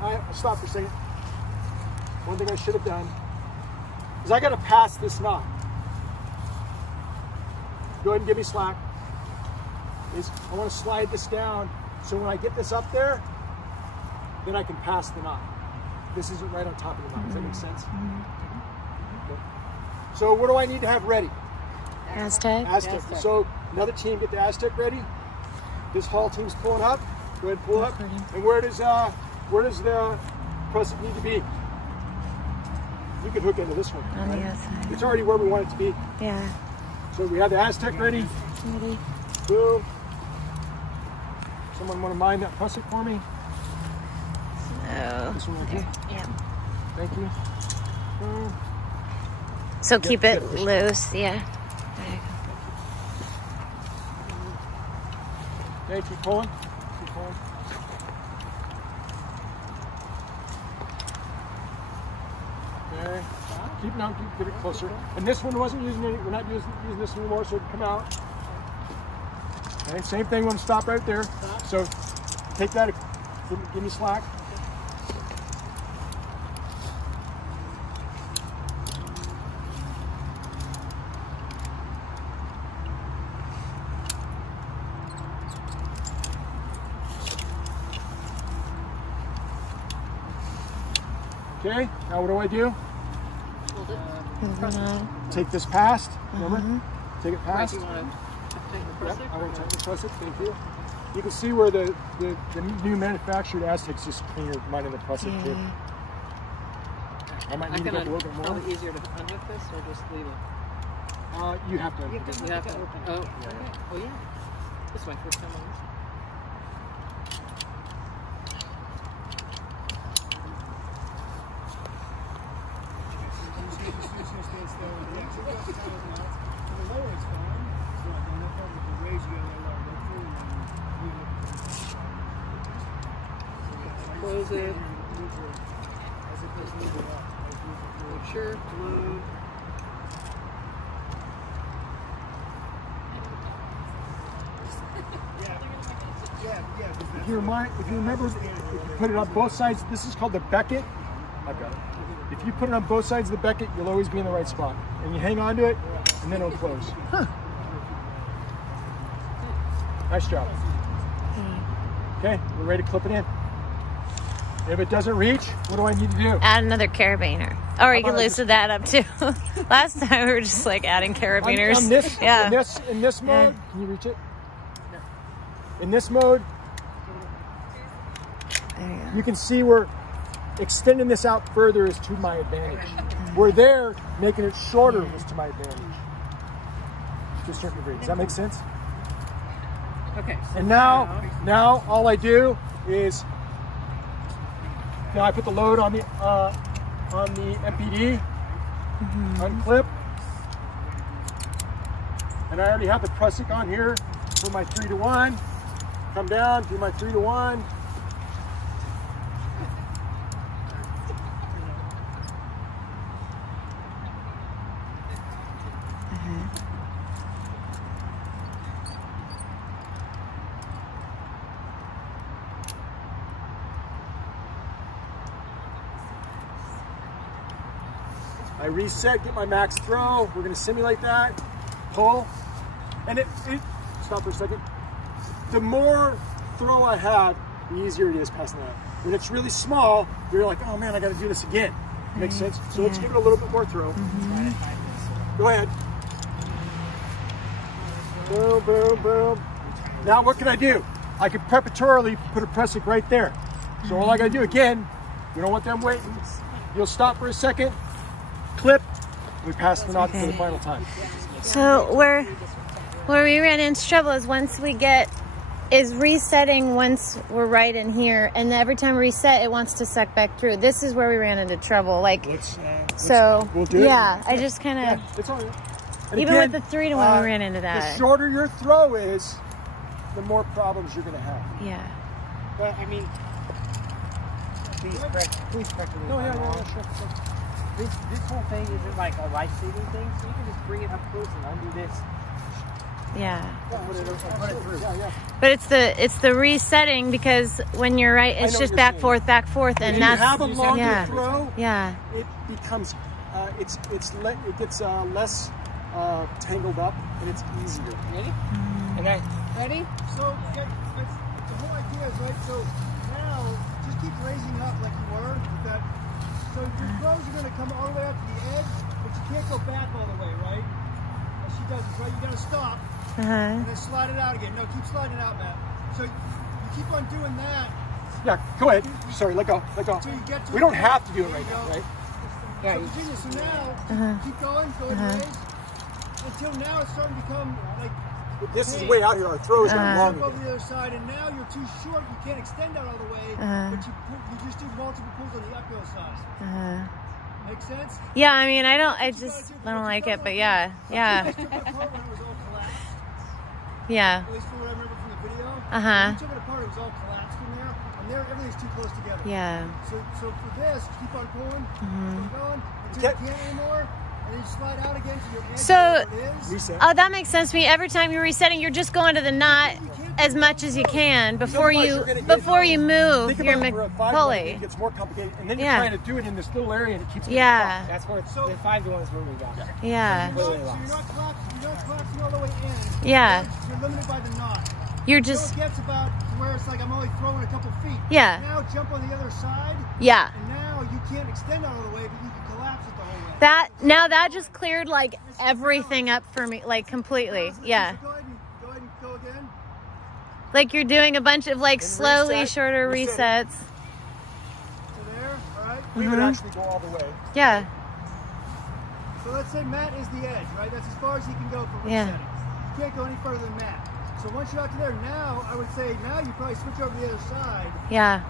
I'll stop for a second. One thing I should have done is I got to pass this knot. Go ahead and give me slack. I want to slide this down so when I get this up there, then I can pass the knot. This isn't right on top of the knot. Does that make sense? Okay. So what do I need to have ready? Aztec. Aztec. So another team get the Aztec ready. This Hall team's pulling up. Go ahead and pull up. And where does the prusik need to be? You can hook into this one. On the other side. It's already where we want it to be. Yeah. So we have the Aztec ready. Ready. Boom. Someone want to mind that prusik for me? So, This one right here. yeah. Thank you. Boom. So keep it loose, yeah. Okay, keep pulling. Keep pulling. Okay. Keep it closer. And this one wasn't using any, we're not using this anymore, so it can come out. Okay, same thing, we're gonna stop right there. So take that, give me slack. Okay, now what do I do? Hold it. Take this past, remember? Take it past. Right, you want to take the prusik? Yep, I want to take the prusik, thank you. You can see where the new manufactured Aztec's just cleaner, minus the prusik too. I might need to go a little bit more. Probably easier to unhook this or just leave it? You have to. You have to open. Oh, yeah. Oh, yeah. This is my first time on this. Close it. Make sure. Load. If you remember, if you put it on both sides, this is called the becket. I've got it. If you put it on both sides of the becket, you'll always be in the right spot. And you hang on to it, and then it'll close. Huh. Nice job. Okay, we're ready to clip it in. If it doesn't reach, what do I need to do? Add another carabiner. Or you can loosen that up too. Last time we were just like adding carabiners. On this, yeah. in this mode, can you reach it? In this mode, you can see we're extending this out further is to my advantage. We're there, making it shorter was to my advantage. To a certain degree. Does that make sense? Okay. So and now all I do is, now I put the load on the MPD, unclip, and I already have the prusik on here for my 3-to-1. Come down, do my 3-to-1. I reset, get my max throw. We're gonna simulate that. Pull. And stop for a second. The more throw I have, the easier it is passing that. When it's really small, you're like, oh man, I gotta do this again. Makes sense? So let's give it a little bit more throw. Go ahead. Boom, boom, boom. Now what can I do? I could preparatorily put a prusik right there. So all I gotta do, again, we don't want them waiting. You'll stop for a second, clip, we pass the knot for the final time. So where we ran into trouble is once we get, is resetting once we're right in here, and every time we reset, it wants to suck back through. This is where we ran into trouble. Like, We'll do it. I just kind of, it's all right. even again, with the 3-to-1, we ran into that. The shorter your throw is, the more problems you're gonna have. Yeah. But I mean, please correct me. No, yeah, sure. This whole thing isn't like a life-saving thing, so you can just bring it up close and undo this. Yeah. Yeah. But it's the resetting, because when you're right, it's just back, forth, and When that's you have a longer throw, yeah. it becomes it gets less tangled up, and it's easier. Ready? Okay. Ready? So the whole idea is, right, so now just keep raising up like you were with that. So your throws are going to come all the way up to the edge, but you can't go back all the way, right? As she does this, right? You got to stop and then slide it out again. No, keep sliding it out, Matt. So you keep on doing that. Yeah, go ahead. Sorry, let go. Until you get to We don't have to do it right now, right? So continue. So now, keep going, raise. Until now it's starting to become like... This is way out here. Our throw is long. Jump over the other side, and now you're too short. You can't extend out all the way, but you just do multiple pulls on the uphill side. Make sense? Yeah, I mean, I just don't like it, but yeah. Yeah. You took it apart when it was all collapsed. Yeah. At least from what I remember from the video. Uh-huh. When you took it apart, it was all collapsed in there, and there everything's too close together. Yeah. So for this, keep on pulling, keep going until you can't anymore. And then you slide out again to your edge. So, reset. Oh, that makes sense to me. Every time you're resetting, you're just going to the knot as much as you can before you move your pulley. It gets more complicated, and then you're trying to do it in this little area, and it keeps getting That's where the 5 to 1 is where we got. Yeah. So you're not collapsing all the way in. Yeah. You're limited by the knot. You're just... So it gets about where it's like I'm only throwing a couple feet. Yeah. Now jump on the other side. Yeah. And now you can't extend out all the way, but you can collapse it the whole way. That just cleared like everything up for me, like completely. Yeah. Go ahead and go again. Like you're doing a bunch of like slowly shorter resets. So there, all right. We would actually go all the way. Yeah. So let's say Matt is the edge, right? That's as far as he can go for resetting. Yeah. You can't go any further than Matt. So once you're out to there, now I would say now you probably switch over to the other side. Yeah.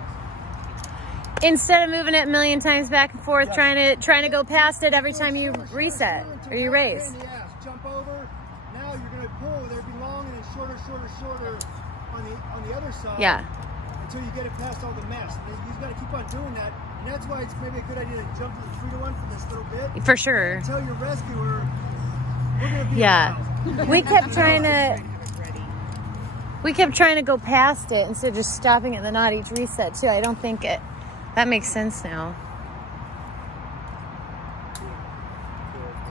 Instead of moving it a million times back and forth, trying to go past it every time you reset or you raise. Jump over. Now you're going to pull. There'd be long and then shorter on the other side. Yeah. Until you get it past all the mess. And you've got to keep on doing that. And that's why it's maybe a good idea to jump to the 3 to 1 for this little bit. For sure. And tell your rescuer, we're going to be around. We kept trying to go past it instead of just stopping at the knot each reset too. I don't think that makes sense now.